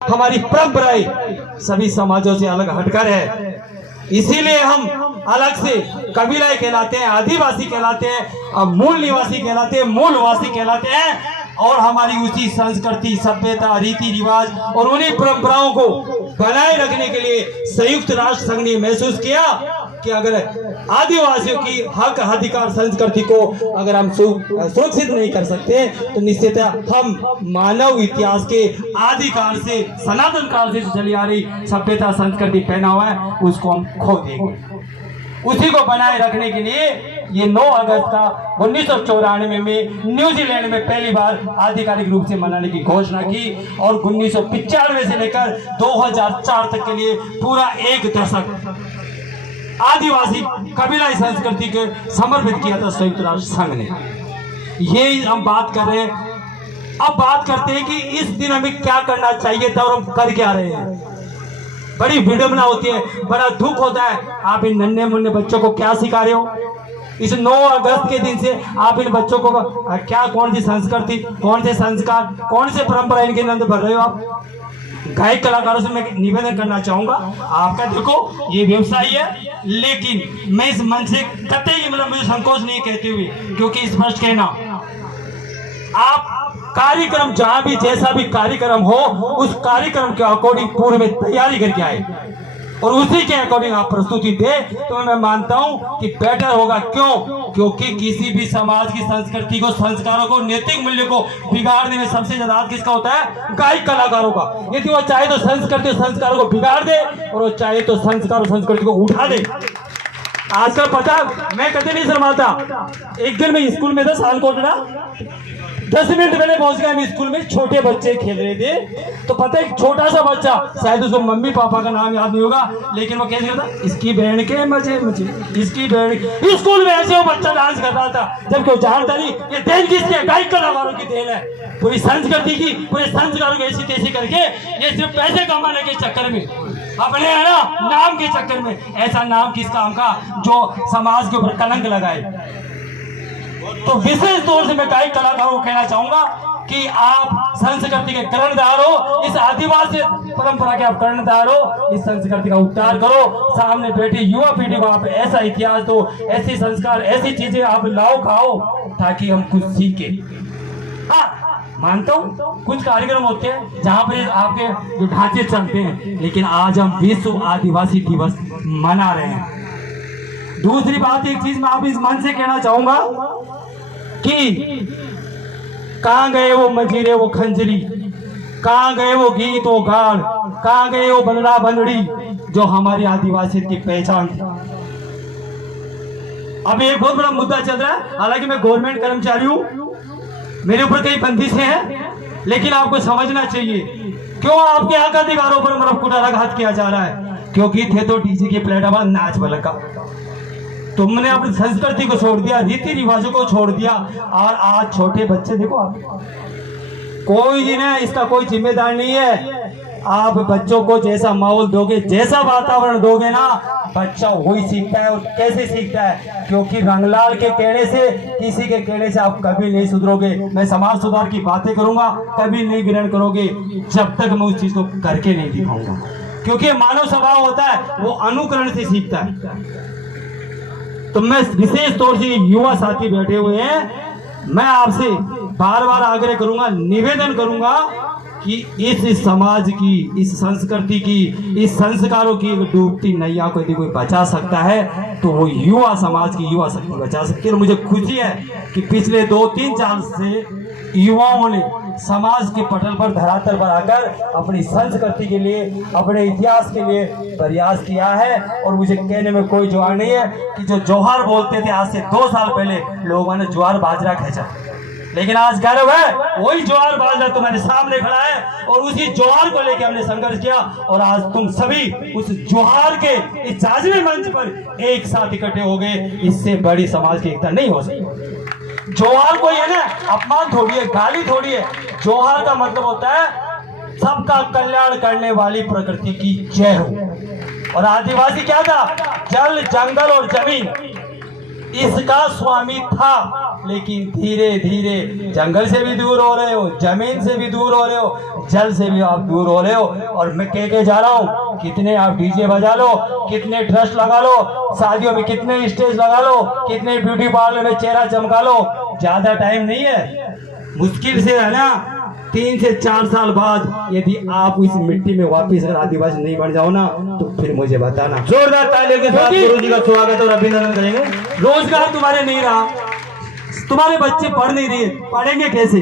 हमारी परंपराएं सभी समाजों से अलग हटकर है, इसीलिए हम अलग से कबीला कहलाते हैं, आदिवासी कहलाते हैं, मूल निवासी कहलाते हैं, मूलवासी कहलाते हैं। और हमारी उसी संस्कृति, सभ्यता, रीति रिवाज और उन्हीं परंपराओं को बनाए रखने के लिए संयुक्त राष्ट्र संघ ने महसूस किया कि अगर आदिवासियों की हक अधिकार संस्कृति को अगर हम सुरक्षित नहीं कर सकते तो निश्चितः हम मानव इतिहास के आदिकाल से, सनातन काल से चली आ रही सभ्यता, संस्कृति, पहनावा है, उसको हम खो देंगे। उसी को बनाए रखने के लिए ये 9 अगस्त का 1994 में न्यूजीलैंड में पहली बार आधिकारिक रूप से मनाने की घोषणा की और 1995 से लेकर 2004 तक के लिए पूरा एक दशक आदिवासी कबीलाई संस्कृति के समर्पित किया था संयुक्त राष्ट्र संघ ने। यही हम बात कर रहे हैं। अब बात करते हैं कि इस दिन हमें क्या करना चाहिए था और हम कर क्या रहे हैं। बड़ी विडंबना होती है, बड़ा दुख होता है। आप इन नन्हे मुन्ने बच्चों को क्या सिखा रहे हो? इस 9 अगस्त के दिन से आप इन बच्चों को क्या, कौन सी संस्कृति, कौन से संस्कार, कौन से परंपरा इनके अंदर भर रहे हो आप? गायक कलाकारों से मैं निवेदन करना चाहूंगा, आपका देखो ये व्यवसाय है, लेकिन मैं इस मंच से कतई मुझे संकोच नहीं कहते हुए, क्योंकि स्पष्ट कहना, आप कार्यक्रम जहां भी जैसा भी कार्यक्रम हो उस कार्यक्रम के अकॉर्डिंग पूर्व में तैयारी करके आए और उसी के अकॉर्डिंग आप प्रस्तुति दे तो मैं मानता हूं कि बेटर होगा। क्यों? क्योंकि किसी भी समाज की संस्कृति को, संस्कारों को, नैतिक मूल्य को बिगाड़ने में सबसे ज्यादा हाथ किसका होता है? गायक कलाकारों का। यदि वो चाहे तो संस्कृति, संस्कारों को बिगाड़ दे और वो चाहे तो संस्कार और संस्कृति को उठा दे। आजकल पता, मैं कभी नहीं शर्माता। एक दिन मैं स्कूल में था, सालकोटड़ा, 10 मिनट पहले पहुंच गया। हम स्कूल में छोटे बच्चे खेल रहे थे, तो पता है एक छोटा सा बच्चा, शायद उसको मम्मी पापा का नाम याद नहीं होगा, लेकिन वो कैसे करता, इसकी बहन के मजे मजे, इसकी बहन। स्कूल में ऐसे वो बच्चा डांस कर रहा था, जबकि वो जानता नहीं ये देन किसकी है? गायक कलाकारों की देन है। पूरी संस्कृति की, पूरे संस्कारों को ऐसी तैसी करके ये सिर्फ पैसे कमाने के चक्कर में, अपने है ना नाम के चक्कर में, ऐसा नाम किस काम का जो समाज के ऊपर कलंक लगाए। तो विशेष तौर से मैं गायक कलाकारों को कहना चाहूंगा कि आप संस्कृति के कर्णधार हो, इस आदिवासी परंपरा के आप कर्णधार हो, इस संस्कृति का उद्धार करो। सामने बैठी युवा पीढ़ी को आप ऐसा इतिहास दो, ऐसे संस्कार, ऐसी चीजें आप लाओ, खाओ, ताकि हम कुछ सीखे। हाँ, मानता हूँ कुछ कार्यक्रम होते हैं जहाँ पर आपके जो ढांचे चलते हैं, लेकिन आज हम विश्व आदिवासी दिवस मना रहे हैं। दूसरी बात, एक चीज मैं आप इस मन से कहना चाहूंगा कि कहाँ गए वो मजीरे, वो खंजरी, कहाँ गए वो गीत, वो गान, कहाँ गए वो बंदड़ा बंदड़ी जो हमारी आदिवासी की पहचान थी। अब एक बहुत बड़ा मुद्दा चल रहा है, हालांकि मैं गवर्नमेंट कर्मचारी हूं, मेरे ऊपर कई बंदिशें हैं, लेकिन आपको समझना चाहिए क्यों आपके हक अधिकारों पर मतलब कुठाराघात किया जा रहा है। क्योंकि थे तो डीजे के प्लेटफॉर्म नाच बलका, तुमने अपनी संस्कृति को छोड़ दिया, रीति रिवाजों को छोड़ दिया, और आज छोटे बच्चे देखो, आप कोई जिन्हें इसका कोई जिम्मेदार नहीं है। आप बच्चों को जैसा माहौल दोगे, जैसा वातावरण दोगे ना, बच्चा वही सीखता है। और कैसे सीखता है? क्योंकि रंगलाल के कहने से, किसी के कहने से आप कभी नहीं सुधरोगे। मैं समाज सुधार की बातें करूंगा, कभी नहीं ग्रहण करोगे जब तक मैं उस चीज को करके नहीं दिखाऊंगा। क्योंकि मानव स्वभाव होता है, वो अनुकरण से सीखता है। तो मैं विशेष तौर से युवा साथी बैठे हुए हैं, मैं आपसे बार बार आग्रह करूंगा, निवेदन करूंगा कि इस समाज की, इस संस्कृति की, इस संस्कारों की डूबती नैया को यदि कोई बचा सकता है तो वो युवा समाज की युवा शक्ति बचा सकती है। और मुझे खुशी है कि पिछले 2-3 साल से युवाओं ने समाज के पटल पर, धरातल पर आकर अपनी संस्कृति के लिए, अपने इतिहास के लिए प्रयास किया है। और मुझे कहने में कोई जुआर नहीं है कि जो जोहार बोलते थे आज से 2 साल पहले, लोगों ने ज्वार बाजरा खींचा, लेकिन आज गर्व है वही ज्वार बाजरा तुम्हारे सामने खड़ा है और उसी ज्वार को लेकर हमने संघर्ष किया। और आज तुम सभी उस ज्वार के इस जाजमे मंच पर एक साथ इकट्ठे हो गए। इससे बड़ी समाज की एकता नहीं हो सकती। जोहार कोई है ना अपमान थोड़ी है, गाली थोड़ी है। जोहार का मतलब होता है सबका कल्याण करने वाली प्रकृति की जय हो। और आदिवासी क्या था? जल, जंगल और जमीन, इसका स्वामी था। लेकिन धीरे धीरे जंगल से भी दूर हो रहे हो, जमीन से भी दूर हो रहे हो, जल से भी आप दूर हो रहे हो। और मैं कह के जा रहा हूँ, कितने आप डीजे बजा लो, कितने ट्रस्ट लगा लो, शादियों में कितने स्टेज लगा लो, कितने ब्यूटी पार्लर में चेहरा चमका लो, ज्यादा टाइम नहीं है। मुश्किल से है ना 3 से 4 साल बाद यदि आप इस मिट्टी में वापिस अगर आदिवासी नहीं बन जाओ ना, तो फिर मुझे बताना। जोरदार तालियों के साथ गुरुजी का स्वागत और अभिनंदन करेंगे। रोजगार तुम्हारे नहीं रहा, तुम्हारे बच्चे पढ़ नहीं रहे, पढ़ेंगे कैसे?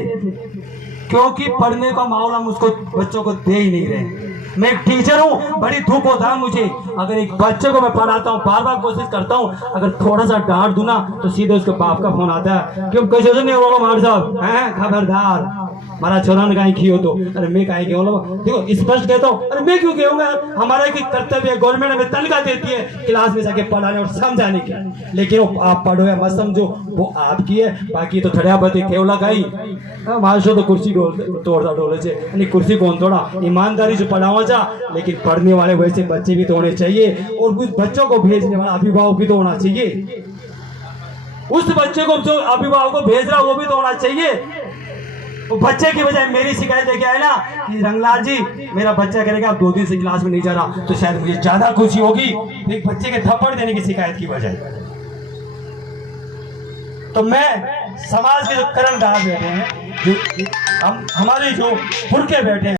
क्योंकि पढ़ने का माहौल हम उसको बच्चों को दे ही नहीं रहे। मैं एक टीचर हूँ, बड़ी दुख होता है मुझे, अगर एक बच्चे को मैं पढ़ाता हूँ, बार बार कोशिश करता हूँ, अगर थोड़ा सा डांट दूं ना तो सीधे उसके बाप का फोन आता है, क्यों कैसे नहीं बोलो मार साहब हैं, खबरदार हमारा छोरा ने कहीं कियो तो। अरे मैं कहीं क्यों देखो स्पष्ट कहता हूँ, अरे मैं क्यों कहूँगा? हमारा एक कर्तव्य है, गवर्नमेंट हमें तनख्वाह देती है क्लास में जाके पढ़ाने और समझाने की, लेकिन वो आप पढ़ो या मत समझो वो आपकी है, बाकी तो ठड़िया बते केवला गई माशो तो कुर्सी तोड़ता डोले से कुर्सी कौन तोड़ा, ईमानदारी से पढ़ावा जा, लेकिन पढ़ने वाले वैसे बच्चे भी तो होने चाहिए, और कुछ बच्चों को भेजने वाला अभिभावक भी तो होना चाहिए। उस बच्चे को जो अभिभावक को भेज रहा वो भी तो होना चाहिए। वो बच्चे की बजाय मेरी शिकायत लेके आए ना कि रंगलाल जी मेरा बच्चा करेगा आप 2 दिन से क्लास में नहीं जा रहा, तो शायद मुझे ज्यादा खुशी होगी एक बच्चे के थप्पड़ देने की शिकायत की बजाय। तो मैं समाज के जो कर्णधार बैठे हैं, जो हमारे जो पुरखे बैठे हैं,